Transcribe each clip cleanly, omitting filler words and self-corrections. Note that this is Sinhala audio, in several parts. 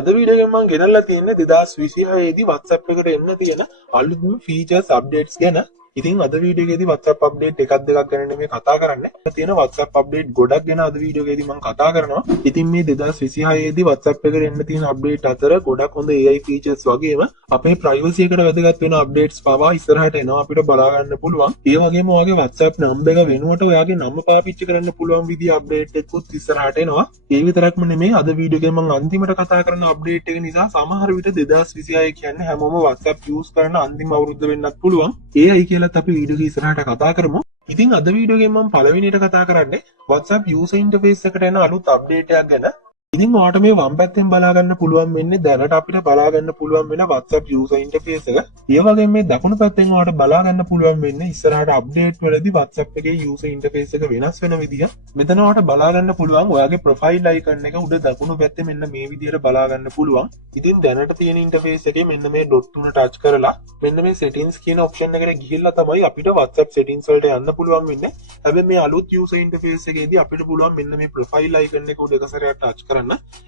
අද වීඩියෝ එකෙන් මම ගෙනල්ලා තියෙන්නේ 2026 දී WhatsApp එකට එන්න තියෙන අලුත්ම ෆීචර්ස් අප්ඩේට්ස් ගැන. ඉතින් අද වීඩියෝ එකේදී WhatsApp අප්ඩේට් එකක් දෙකක් ගැන නෙමෙයි කතා කරන්නේ. තියෙන WhatsApp අප්ඩේට් ගොඩක් ගැන අද වීඩියෝ එකේදී මම කතා කරනවා. ඉතින් මේ 2026 දී WhatsApp එකට එන්න තියෙන අප්ඩේට් අතර ගොඩක් හොඳ AI ෆීචර්ස් වගේම අපේ ප්‍රයිවසි එකට වැදගත් වෙන අප්ඩේට්ස් පවා ඉස්සරහට එනවා අපිට බලා ගන්න පුළුවන්. ඒ වගේම ඔයාගේ WhatsApp නම්බර් එක වෙනුවට ඔයාගේ නම පාවිච්චි කරන්න පුළුවන් විදිහ අප්ඩේට් එකකුත් ඉස්සරහට එනවා. ඒ විතරක්ම නෙමෙයි අද වීඩියෝ එකෙන් මම අන්තිමට කතා කරන අප්ඩේට් එක නිසා සමහර විට 2026 කියන්නේ හැමෝම WhatsApp යූස් කරන අන්තිම අවුරුද්ද වෙන්නත් පුළුවන්. AI කියලාත් අපි වීඩියෝ එක ඉස්සරහට කතා කරමු. ඉතින් අද වීඩියෝ එකෙන් මම පළවෙනියට කතා කරන්නේ WhatsApp user interface එකට එන අලුත් අප්ඩේට් එකක් ගැන. ඉතින් ඔයාලට මේ වම් පැත්තෙන් බලා ගන්න පුළුවන් වෙන්නේ දැනට අපිට බලා ගන්න පුළුවන් වෙන WhatsApp user interface එක. ඒ වගේම මේ දකුණු පැත්තෙන් ඔයාලට බලා ගන්න පුළුවන් වෙන්නේ ඉස්සරහට අප්ඩේට් වලදී WhatsApp එකේ user interface එක වෙනස් වෙන විදිය. මෙතන ඔයාලට බලා ගන්න පුළුවන් ඔයාගේ profile icon එක උඩ දකුණු පැත්තේ මෙන්න මේ විදියට බලා ගන්න පුළුවන්. ඉතින් දැනට තියෙන interface එකේ මෙන්න මේ dot තුන touch කරලා මෙන්න මේ settings කියන option එකට ගිහිල්ලා තමයි අපිට WhatsApp settings වලට යන්න පුළුවන් වෙන්නේ. හැබැයි මේ අලුත් user interface එකේදී අපිට පුළුවන් මෙන්න මේ profile icon එක උඩ එක සැරයක් touch කරන්න.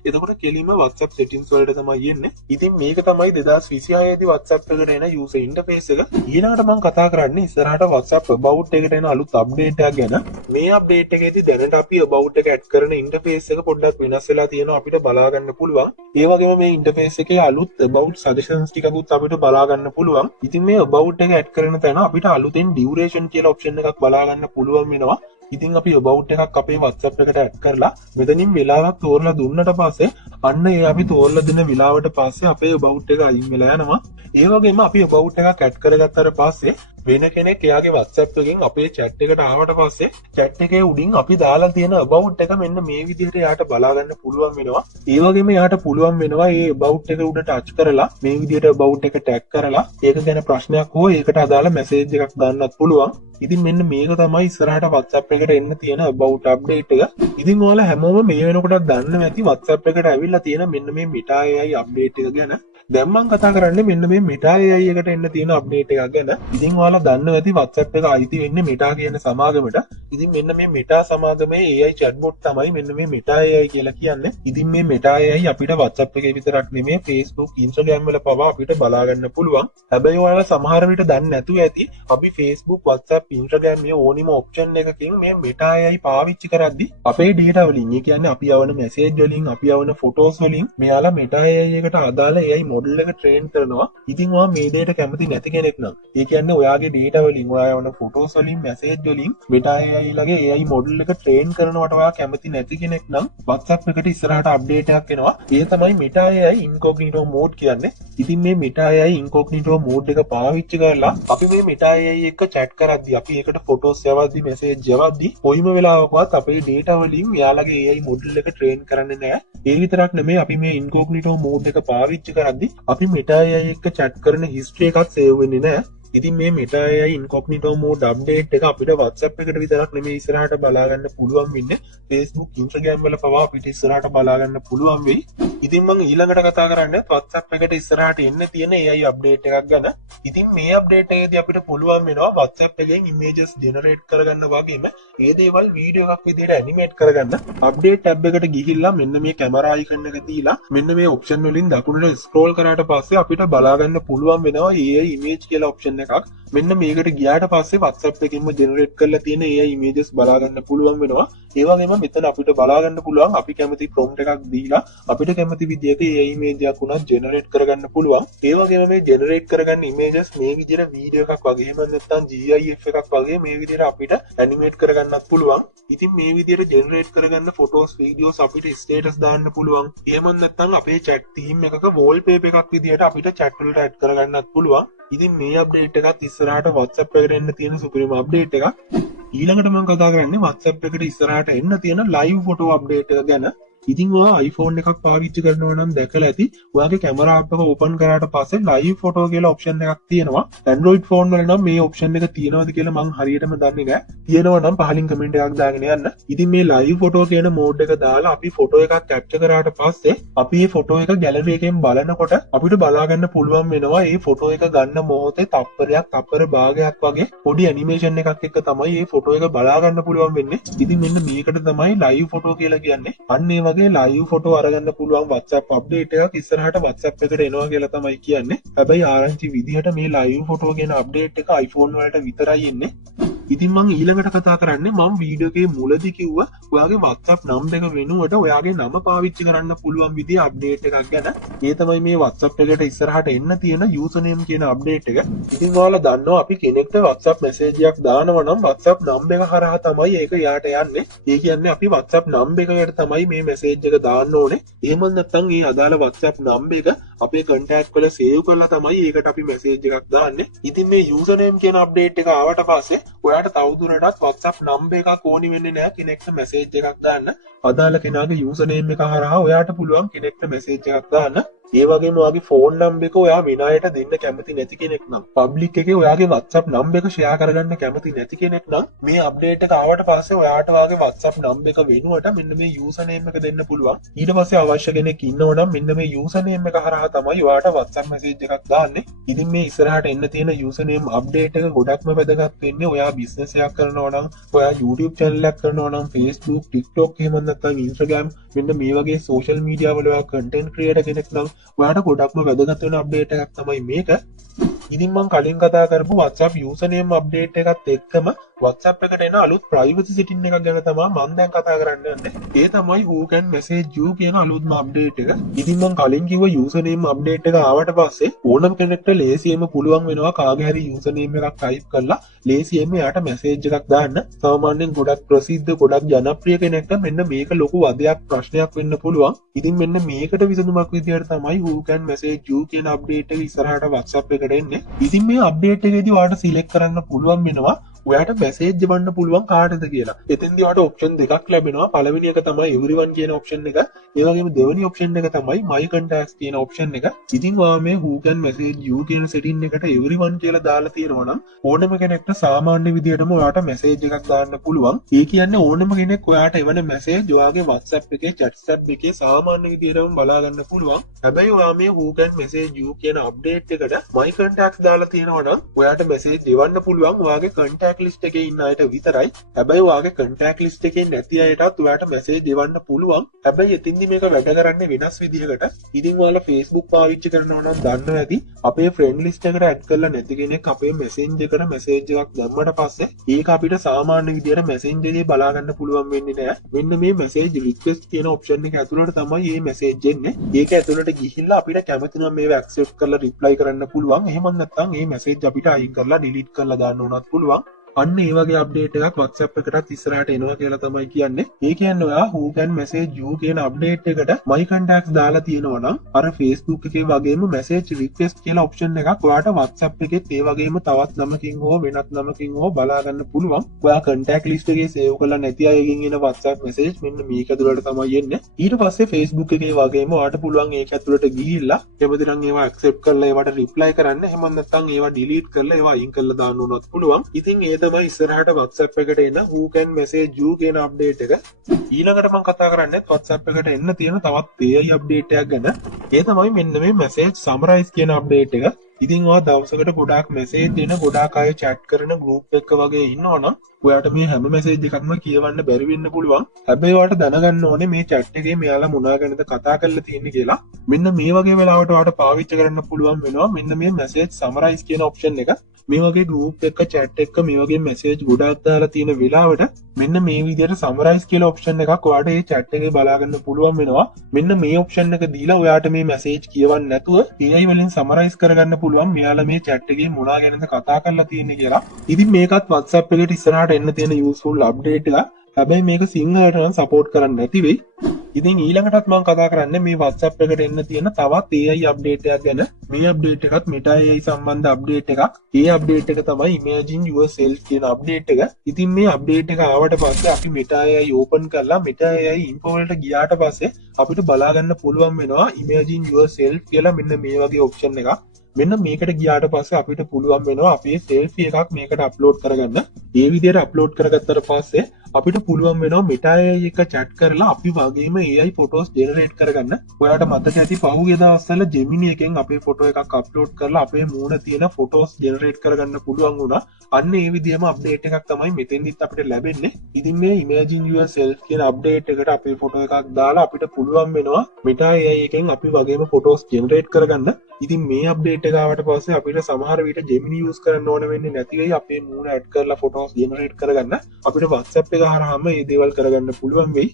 එතකොට කෙලින්ම WhatsApp settings වලට තමයි යන්නේ. ඉතින් මේක තමයි 2026 දී WhatsApp එකට එන user interface එක. ඊළඟට මම කතා කරන්නේ ඉස්සරහට WhatsApp about එකට එන අලුත් update එකක් ගැන. මේ update එකේදී දැනට අපි about එක add කරන interface එක පොඩ්ඩක් වෙනස් වෙලා තියෙනවා අපිට බලා ගන්න පුළුවන්. ඒ වගේම මේ interface එකේ අලුත් about suggestions ටිකකුත් අපිට බලා ගන්න පුළුවන්. ඉතින් මේ about එක add කරන තැන අපිට අලුතෙන් duration කියලා option එකක් බලා ගන්න පුළුවන් වෙනවා. ඉතින් අපි about එකක් අපේ WhatsApp එකට add කරලා මෙතනින් වෙලාවක් තෝරලා දුන්නට පස්සේ අන්න ඒ අපි තෝරලා දෙන වෙලාවට පස්සේ අපේ about එක අයින් වෙලා යනවා. ඒ වගේම අපි about එකක් add කරගත්තාට පස්සේ වෙන කෙනෙක් එයාගේ WhatsApp එකකින් අපේ chat එකට ආවට පස්සේ chat එකේ උඩින් අපි දාලා තියෙන about එක මෙන්න මේ විදිහට එයාට බලා ගන්න පුළුවන් වෙනවා. ඒ වගේම එයාට පුළුවන් වෙනවා මේ about එක උඩ touch කරලා මේ විදිහට about එක tag කරලා ඒක ගැන ප්‍රශ්නයක් හෝ ඒකට අදාළ message එකක් දාන්නත් පුළුවන්. ඉතින් මෙන්න මේක තමයි ඉස්සරහට WhatsApp එකට එන්න තියෙන about update එක. ඉතින් ඔයාලා හැමෝම මේ වෙනකොටත් දන්නවා ඇති WhatsApp එකට ඇවිල්ලා තියෙන මෙන්න මේ Meta AI update එක ගැන. දැන් මම කතා කරන්නේ මෙන්න මේ Meta AI එකට එන්න තියෙන update එකක් ගැන. ඉතින් ඔයාලා දන්නවා ඇති WhatsApp එක අයිති වෙන්නේ Meta කියන සමාගමට. ඉතින් මෙන්න මේ Meta සමාගමේ AI chatbot තමයි මෙන්න මේ Meta AI කියලා කියන්නේ. ඉතින් මේ Meta AI අපිට WhatsApp එකේ විතරක් නෙමෙයි Facebook, Instagram වල පවා අපිට බලා ගන්න පුළුවන්. හැබැයි ඔයාලා සමහර විට දන්නේ නැතුව ඇති අපි Facebook, WhatsApp, Instagram මේ ඕනිම option එකකින් මේ Meta AI පාවිච්චි කරද්දි අපේ data වලින්, ඒ කියන්නේ අපි යවන message වලින්, අපි යවන photos වලින් මෙයාලා Meta AI එකට අදාළ AI model එක train කරනවා. ඉතින් ඔයා මේ දෙයට කැමති නැති කෙනෙක් නම්, ඒ කියන්නේ ඔයාගේ data වලින්, ඔයා යවන photos වලින්, message වලින් Meta AI ලගේ AI model එක train කරනවට ඔයා කැමති නැති කෙනෙක් නම් WhatsApp එකට ඉස්සරහට update එකක් එනවා. ඒ තමයි Meta AI incognito mode කියන්නේ. ඉතින් මේ Meta AI incognito mode එක පාවිච්චි කරලා අපි මේ Meta AI එක්ක chat කරද්දී අපි ඒකට photos යවද්දී, message යවද්දී කොයිම වෙලාවකවත් අපේ data වලින් එයාලගේ AI model එක train කරන්නේ නැහැ. ඒ විතරක් නෙමෙයි අපි මේ incognito mode එක පාවිච්චි කරද්දී අපි Meta AI එක්ක chat කරන history එකත් save වෙන්නේ නැහැ. ඉතින් මේ Meta AI incognito mode update එක අපිට WhatsApp එකට විතරක් නෙමෙයි ඉස්සරහට බලා ගන්න පුළුවන් වෙන්නේ. Facebook, Instagram වල පවා අපිට ඉස්සරහට බලා ගන්න පුළුවන් වෙයි. ඉතින් මම ඊළඟට කතා කරන්නේ WhatsApp එකට ඉස්සරහට එන්න තියෙන AI update එකක් ගැන. ඉතින් මේ update එකේදී අපිට පුළුවන් වෙනවා WhatsApp එකෙන් images generate කරගන්න වගේම ඒ දේවල් වීඩියෝ එකක් විදිහට animate කරගන්න. update tab එකට ගිහිල්ලා මෙන්න මේ camera icon එක දීලා මෙන්න මේ option වලින් දකුණට scroll කරාට පස්සේ අපිට බලා ගන්න පුළුවන් වෙනවා AI image කියලා option එකක්. මෙන්න මේකට ගියාට පස්සේ WhatsApp එකකින්ම generate කරලා තියෙන AI images බලා ගන්න පුළුවන් වෙනවා. ඒ වගේම මෙතන අපිට බලා ගන්න පුළුවන් අපි කැමති prompt එකක් දීලා අපිට කැමති විදිහට AI image එකක් උනත් generate කරගන්න පුළුවන්. ඒ වගේම මේ generate කරගන්න images මේ විදිහට වීඩියෝ එකක් වගේම නැත්නම් GIF එකක් වගේ මේ විදිහට අපිට animate කරගන්නත් පුළුවන්. ඉතින් මේ විදිහට generate කරගන්න photos, videos අපිට status දාන්න පුළුවන්. එහෙම නැත්නම් අපේ chat theme එකක wallpaper එකක් විදිහට අපිට chat වලට add කරගන්නත් පුළුවන්. ඉතින් මේ අප්ඩේට් එකත් ඉස්සරහට WhatsApp එකට එන්න තියෙන සුපිරිම අප්ඩේට් එකක්. ඊළඟට මම කතා කරන්නේ WhatsApp එකට ඉස්සරහට එන්න තියෙන live photo අප්ඩේට් එක ගැන. ඉතින් ඔයා iPhone එකක් පාවිච්චි කරනවා නම් දැකලා ඇති ඔයාගේ කැමරා app එක open කරාට පස්සේ live photo කියලා option එකක් තියෙනවා. Android phone වල නම් මේ option එක තියෙනවද කියලා මම හරියටම දන්නේ නැහැ. තියෙනවා නම් පහලින් comment එකක් දාගෙන යන්න. ඉතින් මේ live photo කියන mode එක දාලා අපි photo එකක් capture කරාට පස්සේ අපි මේ photo එක gallery එකෙන් බලනකොට අපිට බලා ගන්න පුළුවන් වෙනවා මේ photo එක ගන්න මොහොතේ තප්පර භාගයක් වගේ පොඩි animation එකක් එක්ක තමයි මේ photo එක බලා ගන්න පුළුවන් වෙන්නේ. ඉතින් මෙන්න මේකට තමයි live photo කියලා කියන්නේ. අන්න ඒ වගේ ලයිව් ෆොටෝ අරගන්න පුළුවන් WhatsApp අප්ඩේට් එකක් ඉස්සරහට WhatsApp එකට එනවා කියලා තමයි කියන්නේ. හැබැයි ආරංචි විදිහට මේ ලයිව් ෆොටෝ කියන අප්ඩේට් එක iPhone වලට විතරයි එන්නේ. ඉතින් මම ඊළඟට කතා කරන්නේ මම වීඩියෝ එකේ මුලදී කිව්වා ඔයාගේ WhatsApp නම් එක වෙනුවට ඔයාගේ නම පාවිච්චි කරන්න පුළුවන් විදිහ අප්ඩේට් එකක් ගැන. ඒ තමයි මේ WhatsApp එකට ඉස්සරහට එන්න තියෙන username කියන අප්ඩේට් එක. ඉතින් ඔයාලා දන්නවා අපි කෙනෙක්ට WhatsApp මැසේජ් එකක් දානවා නම් WhatsApp නම් එක හරහා තමයි ඒක යාට යන්නේ. ඒ කියන්නේ අපි WhatsApp නම් එකකට තමයි මේ මැසේජ් එක දාන්න ඕනේ. එහෙම නැත්නම් මේ අදාළ WhatsApp නම් එක අපේ contact වල save කරලා තමයි ඒකට අපි මැසේජ් එකක් දාන්නේ. ඉතින් මේ username කියන අප්ඩේට් එක ආවට පස්සේ ඔයාට තවදුරටත් WhatsApp නම් එකක් ඕනි වෙන්නේ නැහැ කෙනෙක්ට මැසේජ් එකක් දාන්න. අදාළ කෙනාගේ username එක හරහා ඔයාට පුළුවන් කෙනෙක්ට මැසේජ් එකක් දාන්න. ඒ වගේම ඔයාගේ ෆෝන් නම්බර් එක ඔයා වෙන අයට දෙන්න කැමති නැති කෙනෙක් නම් පබ්ලික් එකේ ඔයාගේ WhatsApp නම්බර් එක ෂෙයා කරගන්න කැමති නැති කෙනෙක් නම් මේ අප්ඩේට් එක ආවට පස්සේ ඔයාට ඔයාගේ WhatsApp නම්බර් එක වෙනුවට මෙන්න මේ username එක දෙන්න පුළුවන්. ඊට පස්සේ අවශ්‍ය කෙනෙක් ඉන්නව නම් මෙන්න මේ username එක හරහා තමයි ඔයාට WhatsApp message එකක් දාන්නේ. ඉතින් මේ ඉස්සරහට එන්න තියෙන username update එක ගොඩක්ම වැදගත් වෙන්නේ ඔයා business එකක් කරනවා නම් ඔයා YouTube channel එකක් කරනවා නම් Facebook TikTok එහෙම නැත්නම් Instagram මෙන්න මේ වගේ social media වල ඔයා content creator කෙනෙක් නම් ඔයාට ගොඩක්ම වැදගත් වෙන අප්ඩේට් එකක් තමයි මේක. ඉතින් මම කලින් කතා කරපු WhatsApp username update එකත් එක්කම WhatsApp එකට එන අලුත් privacy setting එකක් ගැන තමයි මම දැන් කතා කරන්න යන්නේ. ඒ තමයි who can message you කියන අලුත්ම update එක. ඉතින් මම කලින් කිව්ව username update එක ආවට පස්සේ ඕනම කෙනෙක්ට ලේසියෙන්ම පුළුවන් වෙනවා කාගේ හරි username එකක් type කරලා ලේසියෙන්ම එයාට message එකක් දාන්න. සාමාන්‍යයෙන් ගොඩක් ප්‍රසිද්ධ ගොඩක් ජනප්‍රිය කෙනෙක්ට මෙන්න මේක ලොකු වදයක් ප්‍රශ්නයක් වෙන්න පුළුවන්. ඉතින් මෙන්න මේකට විසඳුමක් විදියට තමයි who can message you කියන update එක ඉස්සරහට WhatsApp එකට එන්නේ. ඉතින් මේ අප්ඩේට් එකේදී ඔයාලට සිලෙක්ට් කරන්න පුළුවන් වෙනවා ඔයාට මැසේජ් දෙවන්න පුළුවන් කාටද කියලා. එතෙන්දී ඔයාලට ඔප්ෂන් දෙකක් ලැබෙනවා. පළවෙනි එක තමයි everyone කියන ඔප්ෂන් එක. ඒ වගේම දෙවෙනි ඔප්ෂන් එක තමයි my contacts කියන ඔප්ෂන් එක. ඉතින් ඔයා මේ who can message you කියන setting එකට everyone කියලා දාලා තියෙනවා නම් ඕනම කෙනෙක්ට සාමාන්‍ය විදියටම ඔයාට මැසේජ් එකක් දාන්න පුළුවන්. ඒ කියන්නේ ඕනම කෙනෙක් ඔයාට එවන මැසේජ් ඔයාගේ WhatsApp එකේ chat tab එකේ සාමාන්‍ය විදියටම බලා ගන්න පුළුවන්. හැබැයි ඔයා මේ who can message you කියන අප්ඩේට් එකට my contacts දාලා තියෙනවා නම් ඔයාට මැසේජ් දෙවන්න පුළුවන් ඔයාගේ contact list එකේ ඉන්න අයට විතරයි. හැබැයි ඔයාගේ contact list එකේ නැති අයටත් ඔයාට message දෙවන්න පුළුවන්. හැබැයි එතින්දි මේක වැඩ කරන්නේ වෙනස් විදිහකට. ඉතින් ඔයාලා Facebook පාවිච්චි කරනවා නම් දන්නවා ඇති අපේ friend list එකට add කරලා නැති කෙනෙක් අපේ messenger එකට message එකක් දැම්මට පස්සේ ඒක අපිට සාමාන්‍ය විදිහට messenger එකේ බලා ගන්න පුළුවන් වෙන්නේ නැහැ. මෙන්න මේ message request කියන option එක ඇතුළට තමයි මේ message එන්නේ. ඒක ඇතුළට ගිහිල්ලා අපිට කැමති නම් මේව accept කරලා reply කරන්න පුළුවන්. එහෙම නැත්නම් මේ message අපිට අයින් කරලා delete කරලා දාන්න උනත් පුළුවන්. අන්න ඒ වගේ අප්ඩේට් එකක් WhatsApp එකටත් ඉස්සරහට එනවා කියලා තමයි කියන්නේ. ඒ කියන්නේ ඔයා who can message you කියන අප්ඩේට් එකට my contacts දාලා තියෙනවා නම් අර Facebook එකේ වගේම message request කියලා ඔප්ෂන් එකක් ඔයාට WhatsApp එකෙත් ඒ වගේම තවත් නමකින් හෝ වෙනත් නමකින් හෝ බලා ගන්න පුළුවන්. ඔයා contact list එකේ save කරලා නැති අයගෙන් එන WhatsApp message මෙන්න මේක ඇතුළට තමයි එන්නේ. ඊට පස්සේ Facebook එකේ වගේම ඔයාට පුළුවන් ඒක ඇතුළට ගිහිල්ලා කැමති නම් ඒවා accept කරලා ඒවට reply කරන්න. එහෙම නැත්නම් ඒවා delete කරලා ඒවා අයින් කරලා දාන්න උනත් පුළුවන්. ඉතින් ඒ තමයි ඉස්සරහට WhatsApp එකට එන who can message you කියන අප්ඩේට් එක. ඊළඟට මම කතා කරන්නේ WhatsApp එකට එන්න තියෙන තවත් AI අප්ඩේට් එකක් ගැන. ඒ තමයි මෙන්න මේ message summarize කියන අප්ඩේට් එක. ඉතින් ඔයා දවසකට ගොඩාක් මැසේජ් දෙන ගොඩාක් අය chat කරන group එකක වගේ ඉන්නවනම් ඔයාට මේ හැම මැසේජ් එකක්ම කියවන්න බැරි වෙන්න පුළුවන්. හැබැයි ඔයාට දැනගන්න ඕනේ මේ chat එකේ මෙයාලා මොනවා ගැනද කතා කරලා තියෙන්නේ කියලා. මෙන්න මේ වගේ වෙලාවට ඔයාට පාවිච්චි කරන්න පුළුවන් වෙනවා මෙන්න මේ message summarize කියන option එක. මේ වගේ group එක chat එක මේ වගේ message ගොඩාක් දාලා තියෙන වෙලාවට මෙන්න මේ විදිහට summarize කියලා option එකක් ඔයාට මේ chat එකේ බලා ගන්න පුළුවන් වෙනවා. මෙන්න මේ option එක දීලා ඔයාට මේ message කියවන්න නැතුව AI වලින් summarize කරගන්න පුළුවන් මෙයාලා මේ chat එකේ මොනවා ගැනද කතා කරලා තියෙන්නේ කියලා. ඉතින් මේකත් WhatsApp එකට ඉස්සරහට එන්න තියෙන useful update එකක්. හැබැයි මේක සිංහලට නම් support කරන්නේ නැති වෙයි. ඉතින් ඊළඟටත් මම කතා කරන්නේ මේ WhatsApp එකට එන්න තියෙන තවත් AI update එකක් ගැන. මේ update එකත් Meta AI සම්බන්ධ update එකක්. ඒ update එක තමයි Imagine Yourself කියන update එක. ඉතින් මේ update එක ආවට පස්සේ අපි Meta AI open කරලා Meta AI info වලට ගියාට පස්සේ අපිට බලා ගන්න පුළුවන් වෙනවා Imagine Yourself කියලා මෙන්න මේ වගේ option එකක්. මෙන්න මේකට ගියාට පස්සේ අපිට පුළුවන් වෙනවා අපේ selfie එකක් මේකට අප්ලෝඩ් කරගන්න. ඒ විදිහට අප්ලෝඩ් කරගත්තට පස්සේ අපිට පුළුවන් වෙනවා Meta AI එක chat කරලා අපි වගේම AI photos generate කරගන්න. ඔයාලට මතක ඇති පහුගිය දවස්වල Gemini එකෙන් අපේ ෆොටෝ එකක් අප්ලෝඩ් කරලා අපේ මූණ තියෙන photos generate කරගන්න පුළුවන් වුණා. අන්න ඒ විදිහම අප්ඩේට් එකක් තමයි මෙතෙන්දිත් අපිට ලැබෙන්නේ. ඉතින් මේ imagine yourself කියන අප්ඩේට් එකට අපේ ෆොටෝ එකක් දාලා අපිට පුළුවන් වෙනවා Meta AI එකෙන් අපි වගේම photos generate කරගන්න. ඉතින් මේ අප්ඩේට් එක ආවට පස්සේ අපිට සමහර විට Gemini use කරන්න ඕන වෙන්නේ නැති වෙයි. අපේ මූණ ඇඩ් කරලා photos generate කරගන්න අපිට WhatsApp එක හරහාම මේ දේවල් කරගන්න පුළුවන් වෙයි.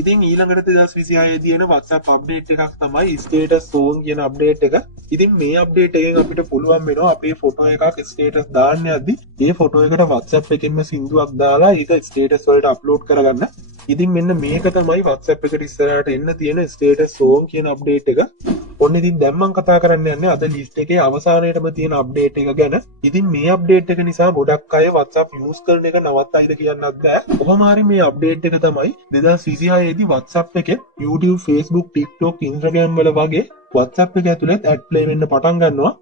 ඉතින් ඊළඟට 2026 දී එන WhatsApp අප්ඩේට් එකක් තමයි status zone කියන අප්ඩේට් එක. ඉතින් මේ අප්ඩේට් එකෙන් අපිට පුළුවන් වෙනවා අපේ ෆොටෝ එකක් status දාන්න යද්දි ඒ ෆොටෝ එකට WhatsApp එකෙන්ම සින්දුවක් දාලා ඒක status වලට අප්ලෝඩ් කරගන්න. ඉතින් මෙන්න මේක තමයි WhatsApp එකට ඉස්සරහට එන්න තියෙන status zone කියන අප්ඩේට් එක. ඔන්න ඉතින් දැන් මම කතා කරන්න යන්නේ අද ලිස්ට් එකේ අවසානයේටම තියෙන අප්ඩේට් එක ගැන. ඉතින් මේ අප්ඩේට් එක නිසා ගොඩක් අය WhatsApp use කරන එක නවත්තයිද කියන්නත් බෑ. කොහොම හරි මේ අප්ඩේට් එක තමයි 2026 දී WhatsApp එකේ YouTube, Facebook, TikTok, Instagram වල වගේ WhatsApp එක ඇතුළේ ඇඩ් ප්ලේ වෙන්න පටන් ගන්නවා.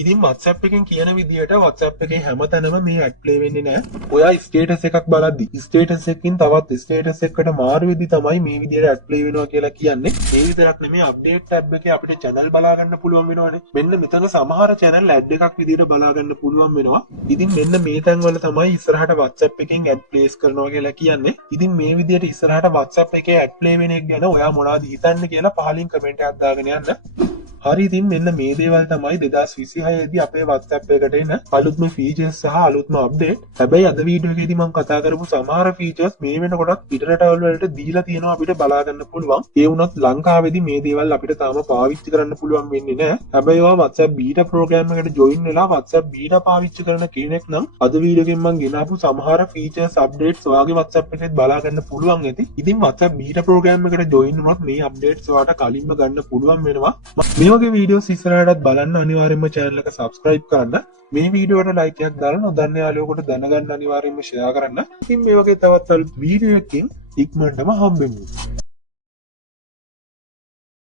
ඉතින් WhatsApp එකෙන් කියන විදිහට WhatsApp එකේ හැමතැනම මේ ඇඩ් ප්ලේ වෙන්නේ නැහැ. ඔයා ස්ටේටස් එකක් බලද්දි ස්ටේටස් එකකින් තවත් ස්ටේටස් එකකට මාරු වෙද්දි තමයි මේ විදිහට ඇඩ් ප්ලේ වෙනවා කියලා කියන්නේ. ඒ විතරක් නෙමෙයි අප්ඩේට් ටැබ් එකේ අපිට channel බලා ගන්න පුළුවන් වෙනවනේ. මෙන්න මෙතන සමහර channel ඇඩ් එකක් විදිහට බලා ගන්න පුළුවන් වෙනවා. ඉතින් මෙන්න මේ තැන් වල තමයි ඉස්සරහට WhatsApp එකෙන් ඇඩ් ප්ලේස් කරනවා කියලා කියන්නේ. ඉතින් මේ විදිහට ඉස්සරහට WhatsApp එකේ ඇඩ් ප්ලේ වෙන එක ගැන ඔයා මොනවද හිතන්නේ කියලා පහලින් කමෙන්ට් එකක් දාගෙන යන්න. හරි ඉතින් මෙන්න මේ දේවල් තමයි 2026 දී අපේ WhatsApp එකට එන අලුත්ම ෆීචර්ස් සහ අලුත්ම අප්ඩේට්. හැබැයි අද වීඩියෝ එකේදී මම කතා කරපු සමහර ෆීචර්ස් මේ වෙනකොටත් පිටරටවල් වලට දීලා තියෙනවා අපිට බලා ගන්න පුළුවන්. ඒ වුණත් ලංකාවේදී මේ දේවල් අපිට තාම පාවිච්චි කරන්න පුළුවන් වෙන්නේ නැහැ. හැබැයි ඔයා WhatsApp beta program එකට join වෙලා WhatsApp beta පාවිච්චි කරන කෙනෙක් නම් අද වීඩියෝ එකෙන් මම ගෙනාපු සමහර ෆීචර්ස් අප්ඩේට්ස් ඔයාගේ WhatsApp එකෙත් බලා ගන්න පුළුවන් ඇති. ඉතින් WhatsApp beta program එකට join වුණොත් මේ අප්ඩේට්ස් ඔයාට කලින්ම ගන්න පුළුවන් වෙනවා. මේ වගේ වීඩියෝස් ඉස්සරහටත් බලන්න අනිවාර්යයෙන්ම channel එක subscribe කරන්න. මේ වීඩියෝවට like එකක් දාලා නොදන්න යාළුවෙකුට දැනගන්න අනිවාර්යයෙන්ම share කරන්න. ඉතින් මේ වගේ තවත් අලුත් වීඩියෝ එකකින් ඉක්මනටම හම්බෙමු.